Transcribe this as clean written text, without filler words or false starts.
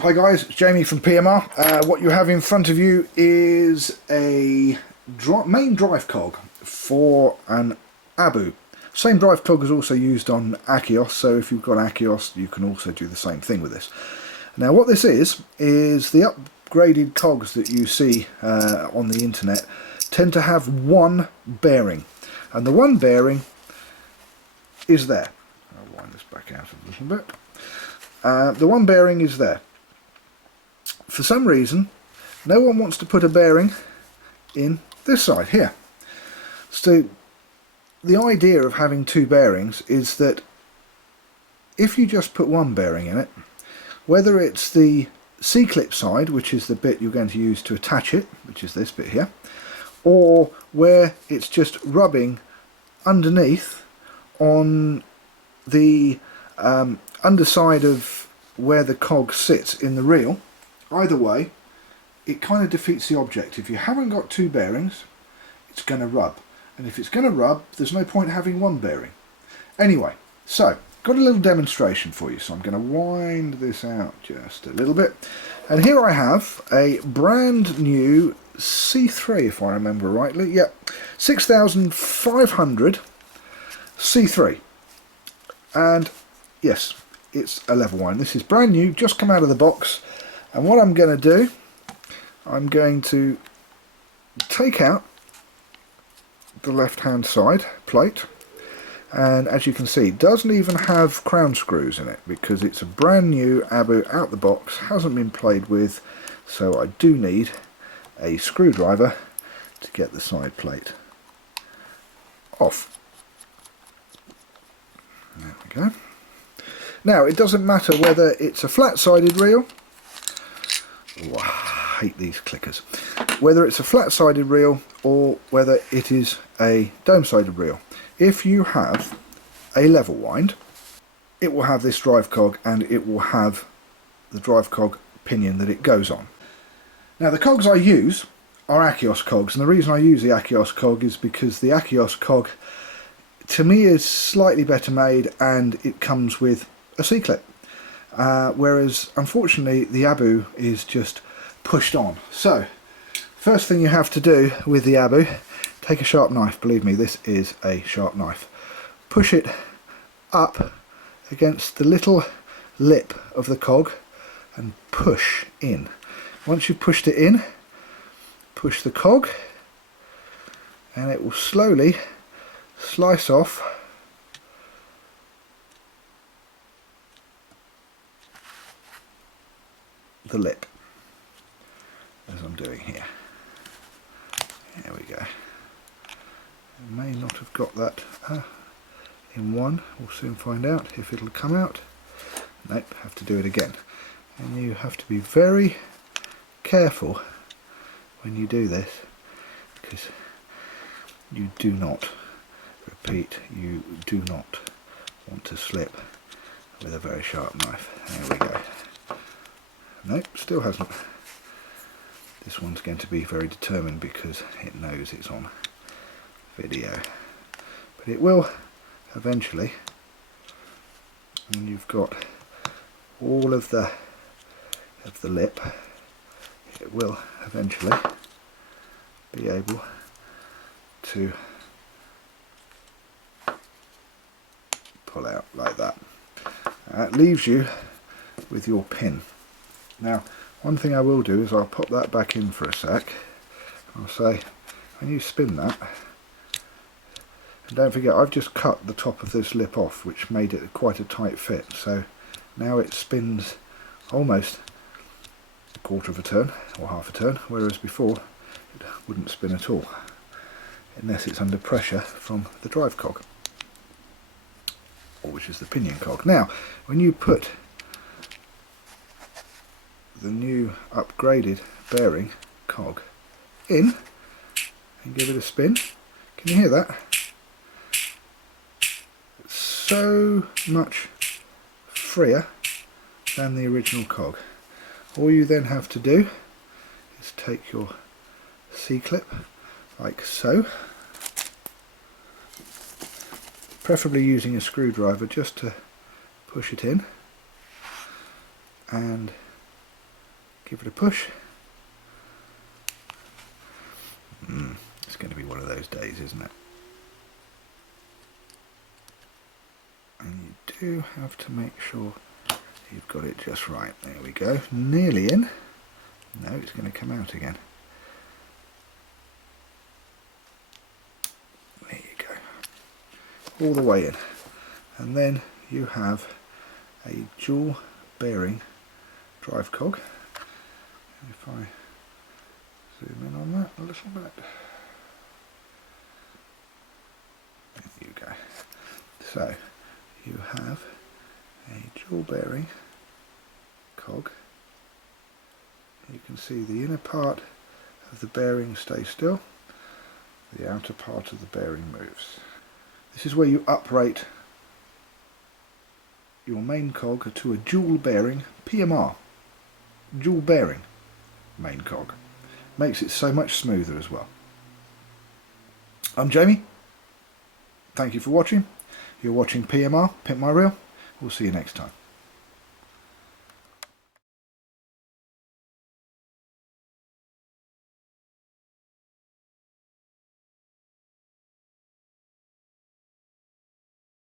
Hi guys, it's Jamie from PMR. What you have in front of you is a main drive cog for an Abu. Same drive cog is also used on Achios, so if you've got Achios you can also do the same thing with this. Now what this is the upgraded cogs that you see on the internet tend to have one bearing, and the one bearing is there. I'll wind this back out a little bit. The one bearing is there. For some reason, no one wants to put a bearing in this side here. So the idea of having two bearings is that if you just put one bearing in it, whether it's the C-clip side, which is the bit you're going to use to attach it, which is this bit here, or where it's just rubbing underneath on the underside of where the cog sits in the reel, either way, it kind of defeats the object. If you haven't got two bearings, it's going to rub. And if it's going to rub, there's no point having one bearing. Anyway, so, got a little demonstration for you. So I'm going to wind this out just a little bit. And here I have a brand new C3, if I remember rightly. Yep, 6500 C3. And yes, it's a level one. This is brand new, just come out of the box. And what I'm going to do, I'm going to take out the left hand side plate, and as you can see it doesn't even have crown screws in it because it's a brand new Abu out the box, hasn't been played with, so I do need a screwdriver to get the side plate off. There we go. Now it doesn't matter whether it's a flat-sided reel. Oh, I hate these clickers. Whether it's a flat-sided reel or whether it is a dome-sided reel, if you have a level wind, it will have this drive cog and it will have the drive cog pinion that it goes on. Now the cogs I use are Achios cogs, and the reason I use the Achios cog is because the Achios cog to me is slightly better made and it comes with a C-clip. Whereas unfortunately the Abu is just pushed on. So first thing you have to do with the Abu, take a sharp knife. Believe me, this is a sharp knife. Push it up against the little lip of the cog and push in. Once you've pushed it in, push the cog and it will slowly slice off the lip, as I'm doing here. There we go. I may not have got that in one. We'll soon find out if it'll come out. Nope, have to do it again. And you have to be very careful when you do this, because you do not, repeat, you do not want to slip with a very sharp knife. There we go. Nope, still hasn't. This one's going to be very determined because it knows it's on video. But it will eventually, when you've got all of the lip, it will eventually be able to pull out like that. That leaves you with your pin. Now, one thing I will do is I'll pop that back in for a sec. I'll say, when you spin that, and don't forget I've just cut the top of this lip off, which made it quite a tight fit, so now it spins almost a quarter of a turn or half a turn, whereas before it wouldn't spin at all unless it's under pressure from the drive cog, or which is the pinion cog. Now when you put the new upgraded bearing cog in and give it a spin, can you hear that? It's so much freer than the original cog. All you then have to do is take your C-clip like so, preferably using a screwdriver just to push it in, and Give it a push. It's going to be one of those days, isn't it? And you do have to make sure you've got it just right. There we go. Nearly in. No, it's going to come out again. There you go. All the way in. And then you have a dual bearing drive cog. And if I zoom in on that a little bit. There you go. So you have a dual bearing cog. You can see the inner part of the bearing stays still, the outer part of the bearing moves. This is where you uprate your main cog to a dual bearing PMR, dual bearing main cog. Makes it so much smoother as well. I'm Jamie. Thank you for watching. You're watching PMR, Pimp My Reel. We'll see you next time.